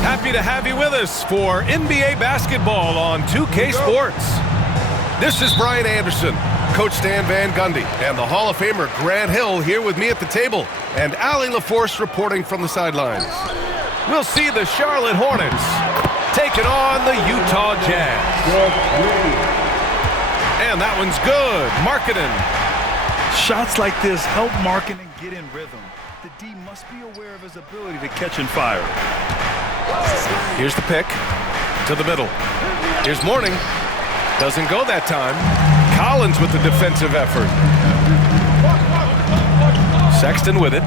Happy to have you with us for NBA basketball on 2K Sports. This is Brian Anderson, Coach Stan Van Gundy, and the Hall of Famer Grant Hill here with me at the table, and Allie LaForce reporting from the sidelines. We'll see the Charlotte Hornets taking on the Utah Jazz. And that one's good. Markkanen. Shots like this help Markkanen get in rhythm. The D must be aware of his ability to catch and fire. Here's the pick to the middle. Here's Mourning. Doesn't go that time. Collins with the defensive effort. Sexton with it.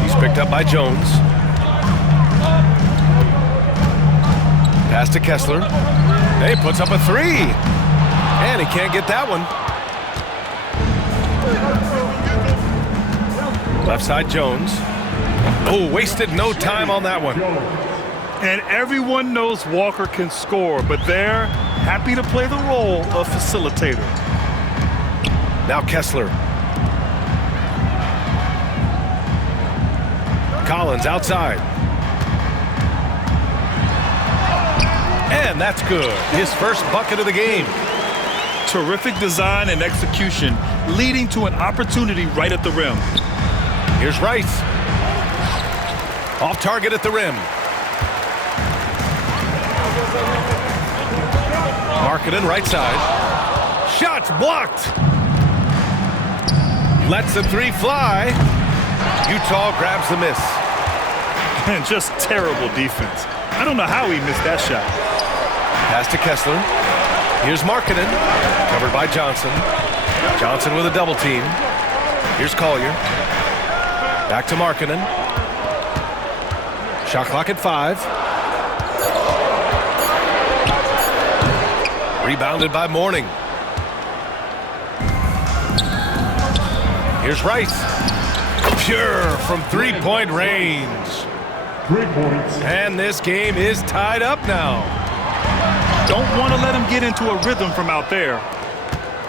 He's picked up by Jones. Pass to Kessler. Hey, puts up a three. And he can't get that one. Left side Jones. Oh, wasted no time on that one. And everyone knows Walker can score, but they're happy to play the role of facilitator. Now Kessler. Collins outside. And that's good. His first bucket of the game. Terrific design and execution, leading to an opportunity right at the rim. Here's Rice. Off target at the rim. Markkanen right side. Shots blocked. Lets the three fly. Utah grabs the miss. And just terrible defense. I don't know how he missed that shot. Pass to Kessler. Here's Markkanen. Covered by Johnson. Johnson with a double team. Here's Collier. Back to Markkanen. Shot clock at 5. Rebounded by Mourning. Here's Rice. Pure from three-point range. 3 points. And this game is tied up now. Don't want to let him get into a rhythm from out there.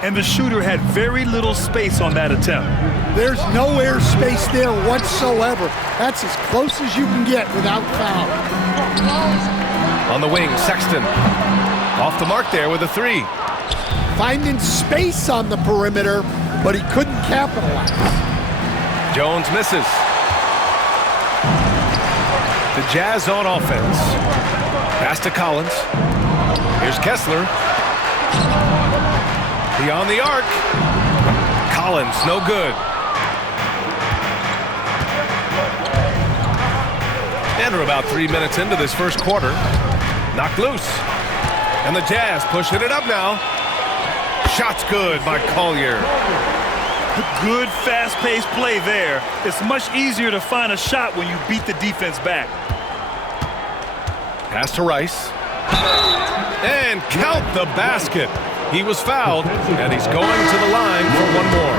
And the shooter had very little space on that attempt. There's no air space there whatsoever. That's as close as you can get without foul. On the wing, Sexton. Off the mark there with a three. Finding space on the perimeter, but he couldn't capitalize. Jones misses. The Jazz on offense. Pass to Collins. Here's Kessler. Beyond the arc. Collins, no good. And we're about 3 minutes into this first quarter. Knocked loose. And the Jazz pushing it up now. Shot's good by Collier. Good fast-paced play there. It's much easier to find a shot when you beat the defense back. Pass to Rice. And count the basket. He was fouled, and he's going to the line for one more.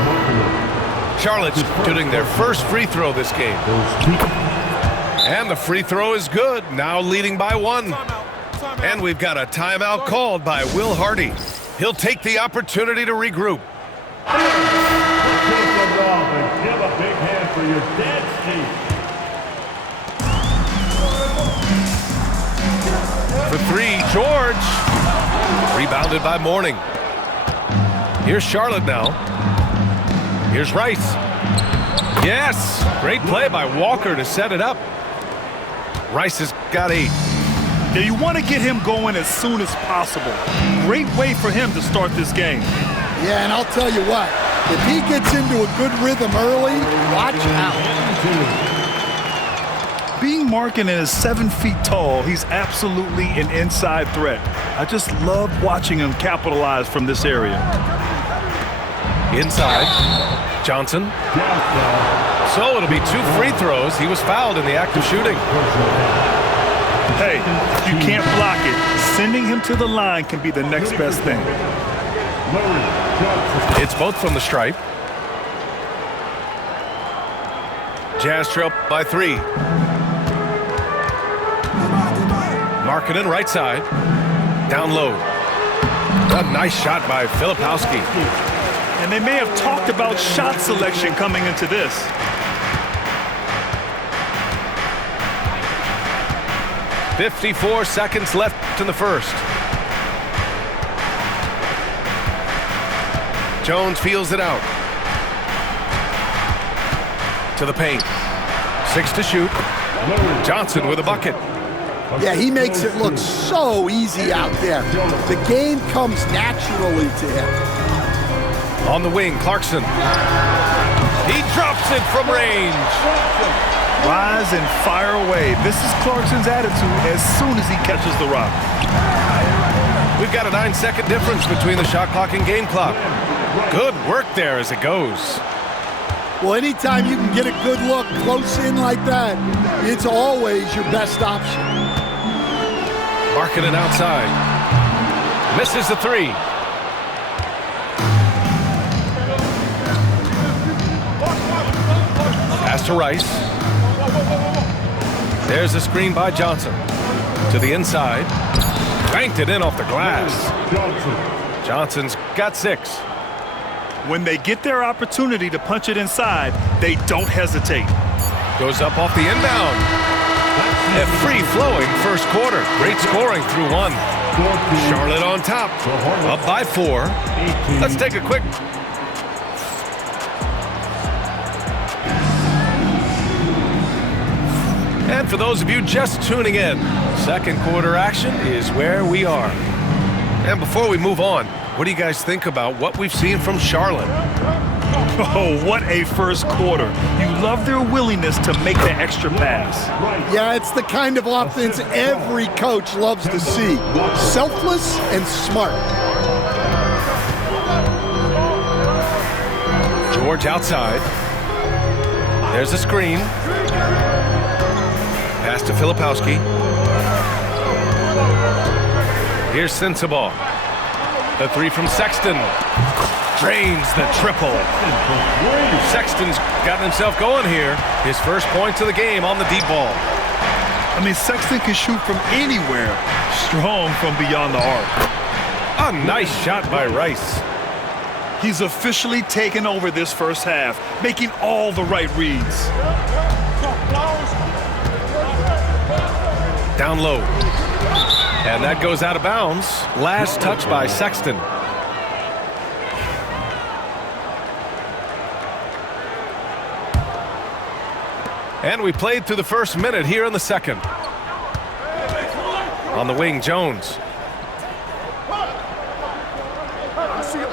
Charlotte's shooting their first free throw this game. And the free throw is good, now leading by 1. And we've got a timeout called by Will Hardy. He'll take the opportunity to regroup. Give a big hand for your dad's team. For 3, George. Rebounded by Mourning. Here's Charlotte now. Here's Rice. Yes, great play by Walker to set it up. Rice has got 8. Yeah, you want to get him going as soon as possible. Great way for him to start this game. Yeah, and I'll tell you what, if he gets into a good rhythm early, watch out. Being Markkanen is 7 feet tall, he's absolutely an inside threat. I just love watching him capitalize from this area. Inside, Johnson. So it'll be 2 free throws. He was fouled in the act of shooting. Hey, if you can't block it, sending him to the line can be the next best thing. It's both from the stripe. Jazz trail by 3. Markkanen right side. Down low. A nice shot by Filipowski. And they may have talked about shot selection coming into this. "54 seconds left in the first. Jones feels it out. To the paint. 6 to shoot. Johnson with a bucket. Yeah, he makes it look so easy out there. The game comes naturally to him. On the wing, Clarkson. He drops it from range. Rise and fire away. This is Clarkson's attitude as soon as he catches the rock. We've got a 9-second difference between the shot clock and game clock. Good work there as it goes. Well, anytime you can get a good look close in like that, it's always your best option. Marking it outside. Misses the three. Pass to Rice. There's a screen by Johnson. To the inside. Banked it in off the glass. Johnson's got 6. When they get their opportunity to punch it inside, they don't hesitate. Goes up off the inbound. A free-flowing first quarter. Great scoring through 1. Charlotte on top. Up by 4. Let's take a quick... And for those of you just tuning in, second quarter action is where we are. And before we move on, what do you guys think about what we've seen from Charlotte? Oh, what a first quarter. You love their willingness to make the extra pass. Yeah, it's the kind of offense every coach loves to see. Selfless and smart. George outside. There's a screen. Pass to Filipowski. Here's Sensabaugh. The three from Sexton. Drains the triple. Sexton's got himself going here. His first points of the game on the deep ball. I mean, Sexton can shoot from anywhere. Strong from beyond the arc. A nice shot by Rice. He's officially taken over this first half, making all the right reads. Down low. And that goes out of bounds. Last touch by Sexton. And we played through the first minute here in the second. On the wing, Jones.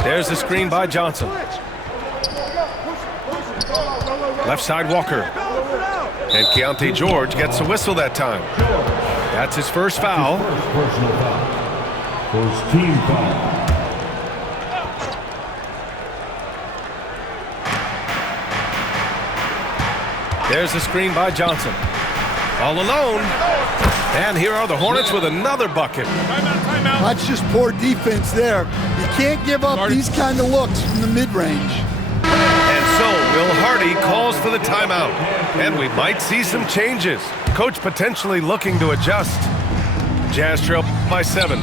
There's the screen by Johnson. Left side, Walker. And Keontae George gets a whistle that time. That's his first foul. Personal foul. First team foul. There's the screen by Johnson. All alone. And here are the Hornets with another bucket. That's just poor defense there. You can't give up these kind of looks from the mid-range. And so Will Hardy calls for the timeout. And we might see some changes. Coach potentially looking to adjust. Jazz trail by 7.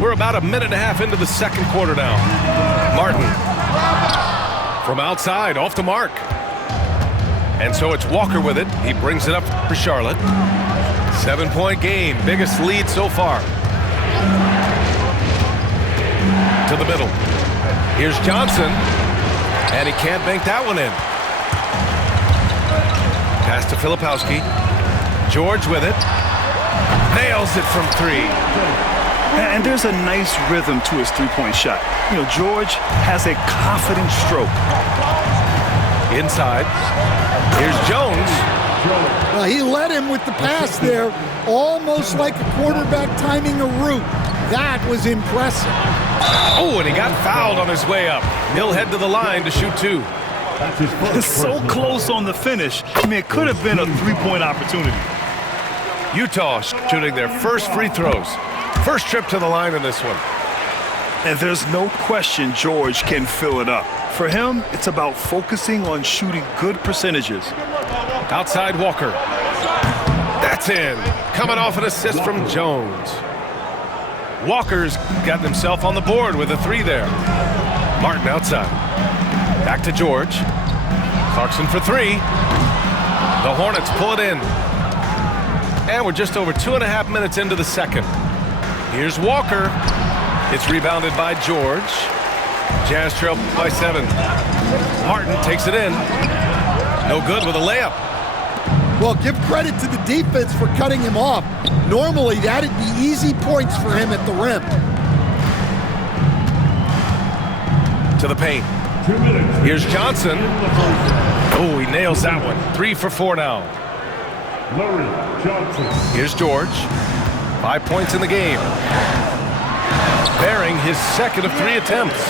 We're about a minute and a half into the second quarter now. Martin. From outside, off the mark. And so it's Walker with it. He brings it up for Charlotte. 7-point game, biggest lead so far. To the middle. Here's Johnson. And he can't bank that one in. Pass to Filipowski. George with it. Nails it from 3. And there's a nice rhythm to his three-point shot. You know, George has a confident stroke. Inside. Here's Jones. Well, he led him with the pass there, almost like a quarterback timing a route. That was impressive. Oh, and he got fouled on his way up. He'll head to the line to shoot 2. It's so close on the finish. I mean, it could have been a three-point opportunity. Utah shooting their first free throws. First trip to the line in this one. And there's no question George can fill it up. For him, it's about focusing on shooting good percentages. Outside Walker. That's in. Coming off an assist from Jones. Walker's gotten himself on the board with a 3 there. Martin outside. Back to George. Clarkson for 3. The Hornets pull it in. And we're just over 2.5 minutes into the second. Here's Walker. It's rebounded by George. Jazz trail by 7. Martin takes it in. No good with a layup. Well, give credit to the defense for cutting him off. Normally, that'd be easy points for him at the rim. To the paint. 2 minutes. Here's Johnson. Oh, he nails that one. 3 for 4 now. Larry Johnson. Here's George. 5 points in the game. Bearing his second of 3 attempts.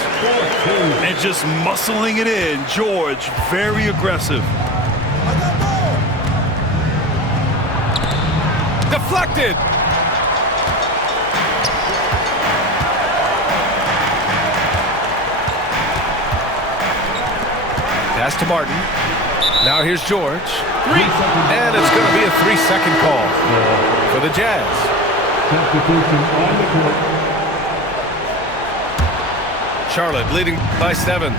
And just muscling it in. George, very aggressive. Deflected. Pass to Martin. Now here's George. 3. And it's going to be a 3-second call for the Jazz. Substitution on the court. Charlotte leading by 7.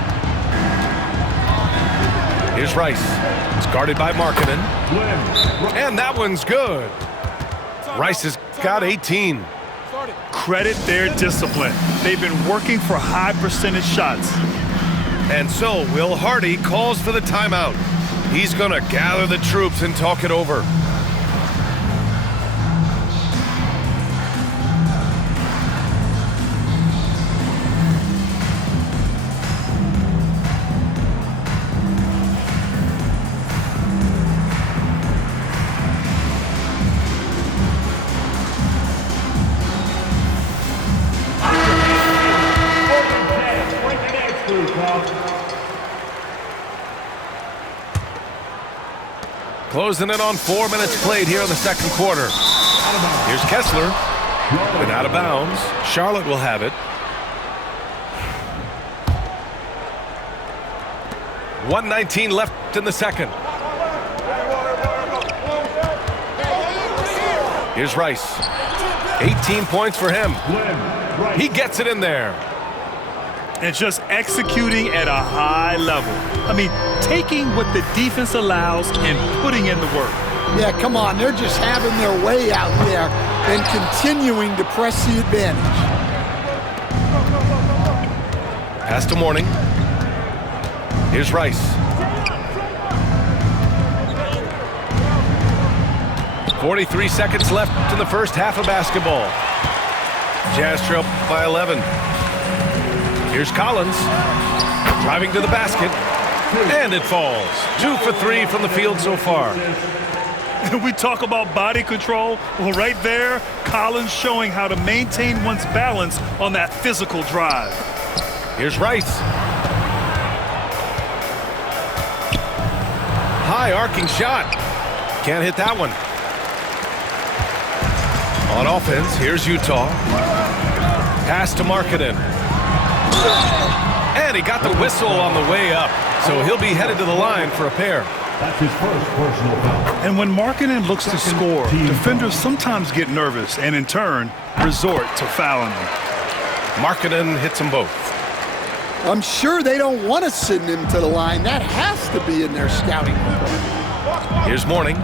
Here's Rice. It's guarded by Markkanen. And that one's good. Rice has got 18. Credit their discipline. They've been working for high percentage shots. And so Will Hardy calls for the timeout. He's going to gather the troops and talk it over. Closing in on 4 minutes played here in the second quarter. Here's Kessler. Been out of bounds. Charlotte will have it. 1:19 left in the second. Here's Rice. 18 points for him. He gets it in there. And just executing at a high level. I mean, taking what the defense allows and putting in the work. Yeah, come on. They're just having their way out there and continuing to press the advantage. Pass to Mourning. Here's Rice. 43 seconds left in the first half of basketball. Jazz trail by 11. Here's Collins. Driving to the basket. And it falls. 2 for 3 from the field so far. We talk about body control. Well, right there, Collins showing how to maintain one's balance on that physical drive. Here's Rice. High arcing shot. Can't hit that one. On offense, here's Utah. Pass to Markkanen. And he got the whistle on the way up. So he'll be headed to the line for a pair. That's his first personal foul. And when Markkanen looks to score, defenders sometimes get nervous and in turn resort to fouling him. Markkanen hits them both. I'm sure they don't want to send him to the line. That has to be in their scouting report. Here's Mourning.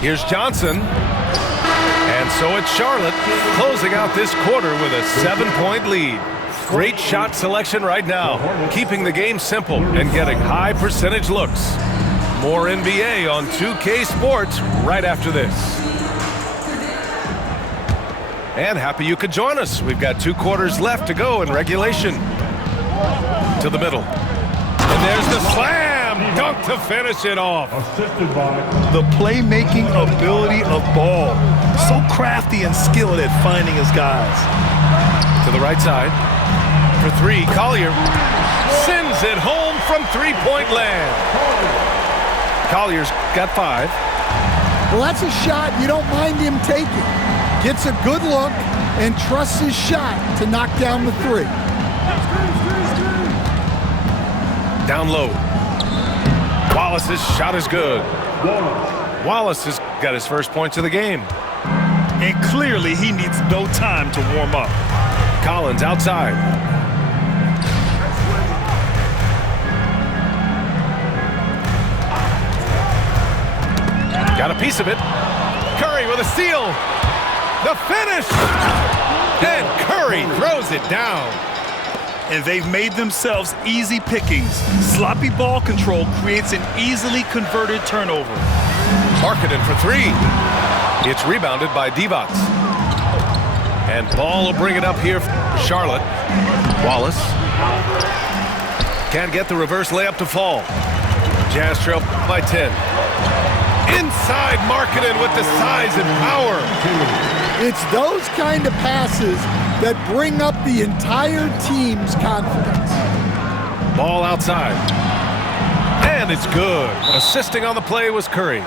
Here's Johnson. And so it's Charlotte closing out this quarter with a 7-point lead. Great shot selection right now, keeping the game simple and getting high percentage looks. More NBA on 2K Sports right after this. And happy you could join us. We've got 2 quarters left to go in regulation. To the middle. And there's the slam dunk to finish it off. Assisted by The playmaking ability of Ball. So crafty and skilled at finding his guys. To the right side. For 3, Collier sends it home from 3-point land. Collier's got 5. Well, that's a shot you don't mind him taking. Gets a good look and trusts his shot to knock down the 3. Down low. Wallace's shot is good. Wallace has got his first points of the game. And clearly he needs no time to warm up. Collins outside. Got a piece of it. Curry with a steal. The finish! And Curry throws it down. And they've made themselves easy pickings. Sloppy ball control creates an easily converted turnover. Markkanen for three. It's rebounded by Divac. And Ball will bring it up here for Charlotte. Wallace. Can't get the reverse layup to fall. Jazz trail by 10. Inside Markkanen with the size and power. It's those kind of passes that bring up the entire team's confidence. Ball outside. And it's good. Assisting on the play was Curry.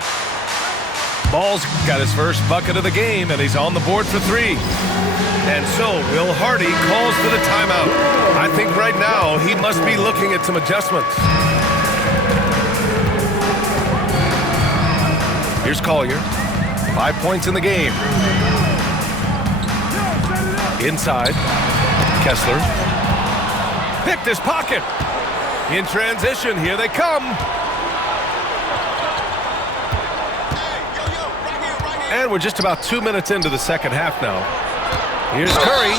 Ball's got his first bucket of the game, and he's on the board for three. And so Will Hardy calls for the timeout. I think right now he must be looking at some adjustments. Here's Collier. 5 points in the game. Inside. Kessler. Picked his pocket. In transition, here they come. And we're just about 2 minutes into the second half now. Here's Curry.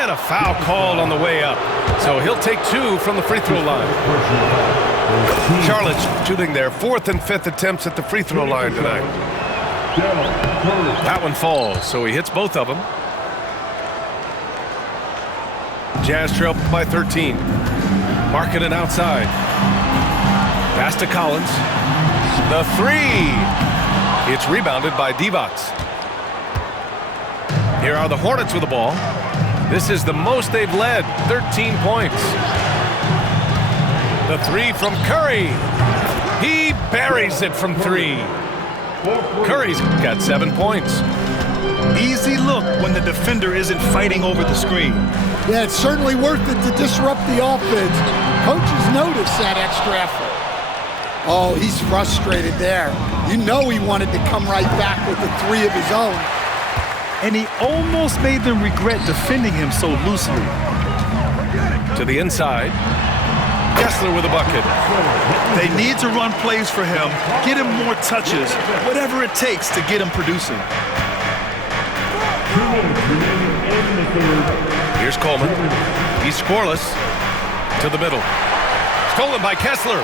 And a foul called on the way up. So he'll take two from the free throw line. Charlotte's shooting their fourth and fifth attempts at the free throw line tonight. That one falls, so he hits both of them. Jazz trail by 13. Markkanen outside. Pass to Collins. The three. It's rebounded by Divac. Here are the Hornets with the ball. This is the most they've led, 13 points. The three from Curry. He buries it from three. Curry's got 7 points. Easy look when the defender isn't fighting over the screen. Yeah, it's certainly worth it to disrupt the offense. Coaches notice that extra effort. Oh, he's frustrated there. You know he wanted to come right back with the three of his own. And he almost made them regret defending him so loosely. To the inside. Kessler with a bucket. They need to run plays for him, get him more touches, whatever it takes to get him producing. Here's Coleman. He's scoreless. To the middle. Stolen by Kessler.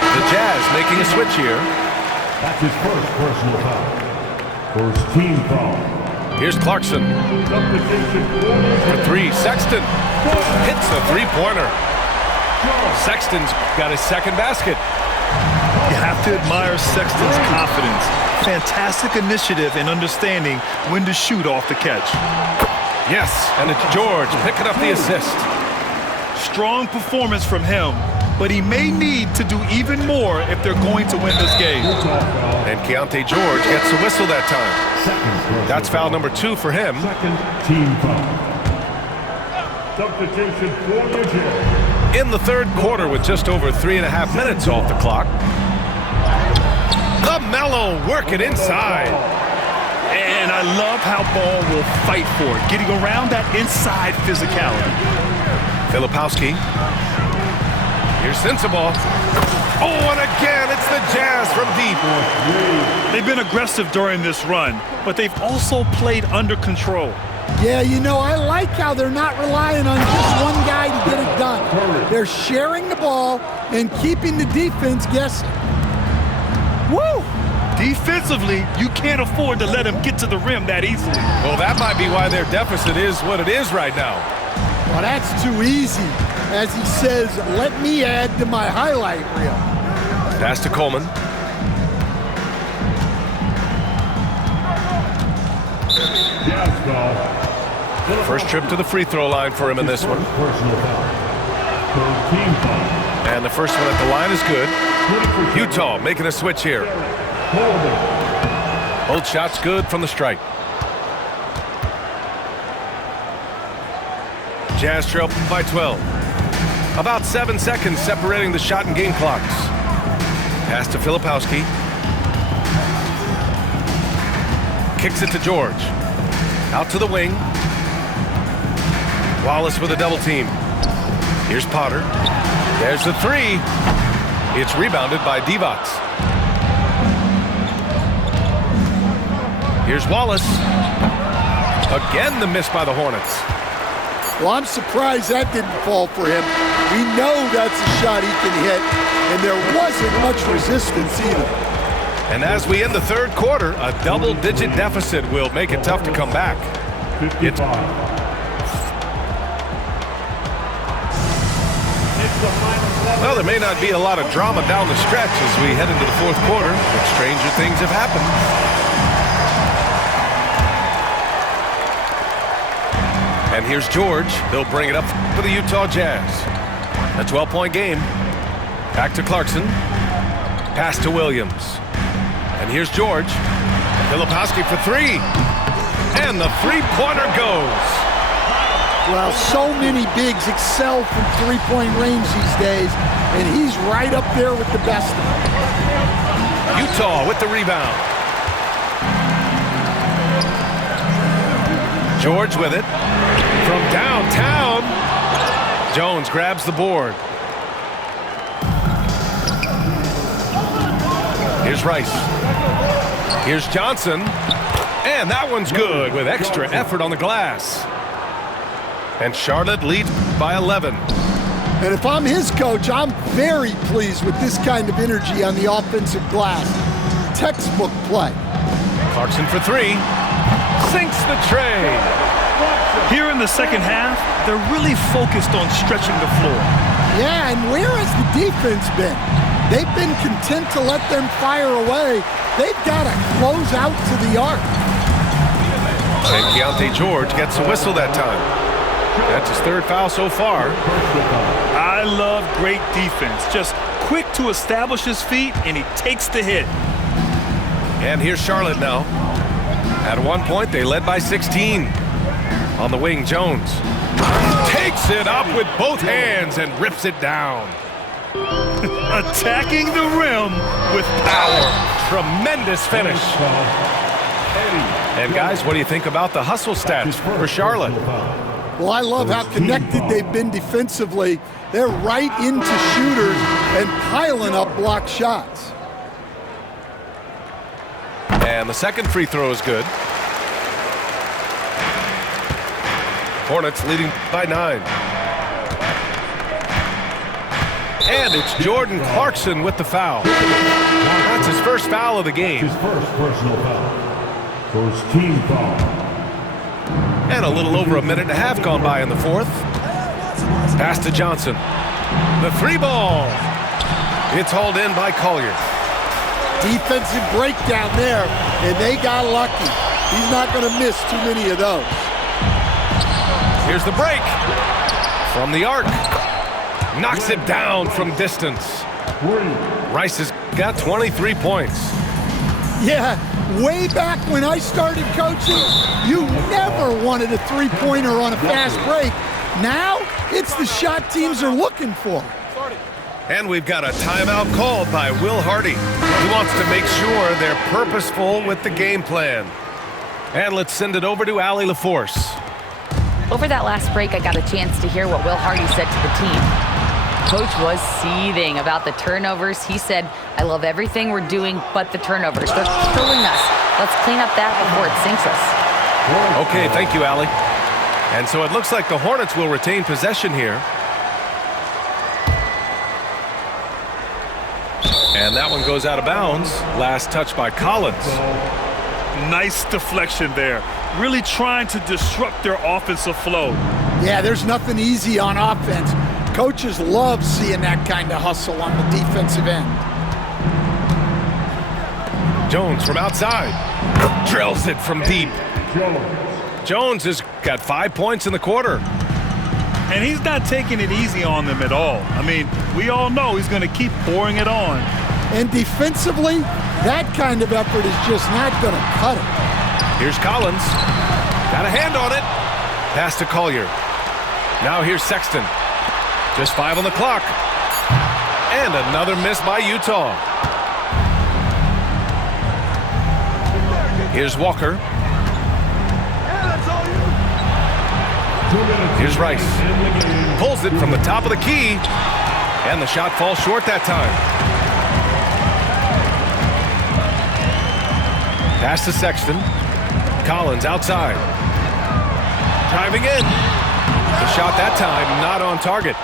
The Jazz making a switch here. That's his first personal foul. First team foul. Here's Clarkson. For three. Sexton hits a three-pointer. Sexton's got his second basket. You have to admire Sexton's confidence. Fantastic initiative and understanding when to shoot off the catch. Yes, and it's George picking up the assist. Strong performance from him, but he may need to do even more if they're going to win this game. And Keontae George gets a whistle that time. That's foul number 2 for him. Second team foul. Substitution for the Jazz. In the third quarter with just over 3.5 minutes off the clock. LaMelo working inside. And I love how Ball will fight for it, getting around that inside physicality. Filipowski. Here's Sensabaugh. Oh, and again, it's the Jazz from deep. They've been aggressive during this run, but they've also played under control. Yeah, you know, I like how they're not relying on just one guy to get it done. They're sharing the ball and keeping the defense guessing. Woo! Defensively, you can't afford to let him get to the rim that easily. Well, that might be why their deficit is what it is right now. Well, that's too easy. As he says, let me add to my highlight reel. Pass to Coleman. First trip to the free throw line for him in this one. And the first one at the line is good. Utah making a switch here. Both shots good from the stripe. Jazz trail by 12. About 7 seconds separating the shot and game clocks. Pass to Filipowski. Kicks it to George. Out to the wing. Wallace with a double team. Here's Potter. There's the three. It's rebounded by Divac. Here's Wallace. Again, the miss by the Hornets. Well, I'm surprised that didn't fall for him. We know that's a shot he can hit, and there wasn't much resistance either. And as we end the third quarter, a double-digit deficit will make it tough to come back. 55. Well, there may not be a lot of drama down the stretch as we head into the fourth quarter, but stranger things have happened. And here's George. He'll bring it up for the Utah Jazz. A 12-point game. Back to Clarkson. Pass to Williams. And here's George. Filipowski for three. And the three-pointer goes. Well, so many bigs excel from three-point range these days, and he's right up there with the best of them. Utah with the rebound. George with it. From downtown, Jones grabs the board. Here's Rice. Here's Johnson. And that one's good with extra effort on the glass. And Charlotte leads by 11. And if I'm his coach, I'm very pleased with this kind of energy on the offensive glass. Textbook play. Clarkson for three. Sinks the tray. Here in the second half, they're really focused on stretching the floor. Yeah, and where has the defense been? They've been content to let them fire away. They've got to close out to the arc. And Keontae George gets a whistle that time. That's his third foul so far. I love great defense. Just quick to establish his feet, and he takes the hit. And here's Charlotte now. At one point, they led by 16. On the wing, Jones takes it up with both hands and rips it down. Attacking the rim with power. Tremendous finish. And guys, what do you think about the hustle stats for Charlotte? Well, I love how connected they've been defensively. They're right into shooters and piling up block shots. And the second free throw is good. Hornets leading by 9. And it's Jordan Clarkson with the foul. That's his first foul of the game. His first personal foul. First team foul. And a little over a minute and a half gone by in the fourth. Pass to Johnson. The three ball. It's hauled in by Collier. Defensive breakdown there, and they got lucky. He's not going to miss too many of those. Here's the break. From the arc. Knocks it down from distance. Rice has got 23 points. Yeah, way back when I started coaching, you never wanted a three-pointer on a fast break. Now, it's the shot teams are looking for. And we've got a timeout called by Will Hardy. He wants to make sure they're purposeful with the game plan. And let's send it over to Allie LaForce. Over that last break, I got a chance to hear what Will Hardy said to the team. Coach was seething about the turnovers. He said, I love everything we're doing but the turnovers. They're killing us. Let's clean up that before it sinks us. Okay, thank you, Allie. And so it looks like the Hornets will retain possession here. And that one goes out of bounds. Last touch by Collins. Nice deflection there. Really trying to disrupt their offensive flow. Yeah, there's nothing easy on offense. Coaches love seeing that kind of hustle on the defensive end. Jones from outside. Drills it from deep. Jones has got 5 points in the quarter. And he's not taking it easy on them at all. I mean, we all know he's going to keep pouring it on. And defensively, that kind of effort is just not going to cut it. Here's Collins. Got a hand on it. Pass to Collier. Now here's Sexton. Just 5 on the clock. And another miss by Utah. Here's Walker. Here's Rice. Pulls it from the top of the key. And the shot falls short that time. Pass to Sexton. Collins outside. Driving in. The shot that time not on target.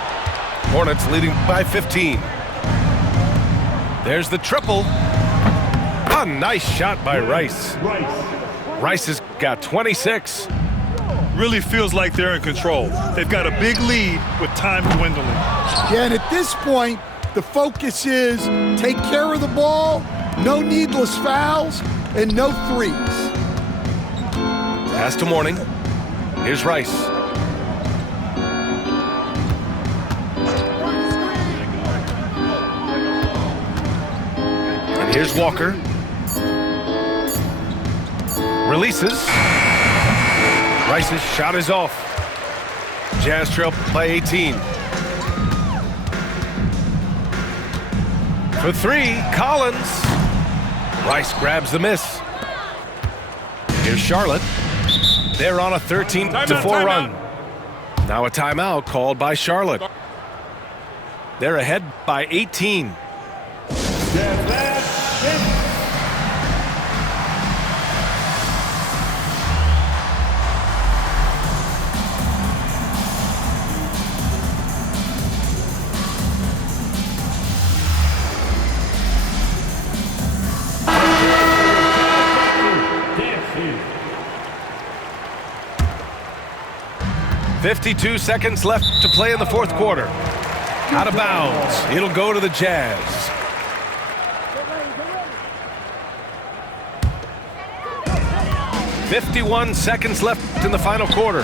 Hornets leading by 15. There's the triple. A nice shot by Rice. Rice has got 26. Really feels like they're in control. They've got a big lead with time dwindling. Yeah, and at this point, the focus is take care of the ball, no needless fouls, and no threes. Pass to Mourning. Here's Rice. And here's Walker. Releases. Rice's shot is off. Jazz trail by 18. For 3, Collins. Rice grabs the miss. Here's Charlotte. They're on a 13-4 run. Now a timeout called by Charlotte. They're ahead by 18. .52 seconds left to play in the fourth quarter. Out of bounds. It'll go to the Jazz. .51 seconds left in the final quarter.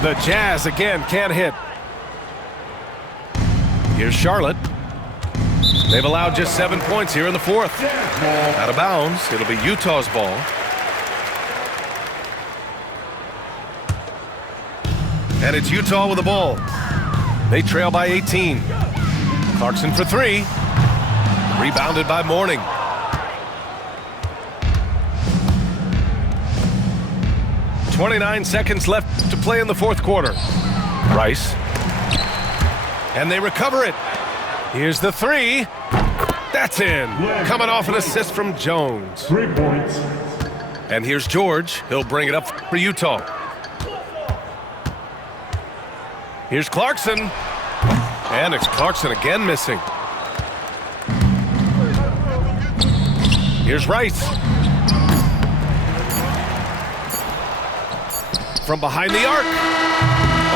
The Jazz again can't hit. Here's Charlotte. They've allowed just 7 points here in the fourth. Out of bounds. It'll be Utah's ball. And it's Utah with the ball. They trail by 18. Clarkson for 3. Rebounded by Mourning. .29 seconds left to play in the fourth quarter. Rice. And they recover it. Here's the 3. That's in. Coming off an assist from Jones. 3 points. And here's George. He'll bring it up for Utah. Here's Clarkson. And it's Clarkson again missing. Here's Rice. From behind the arc.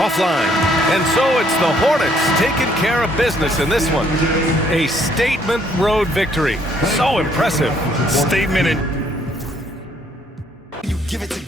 Offline. And so it's the Hornets taking care of business in this one. A statement road victory. So impressive. Statement in. You give it to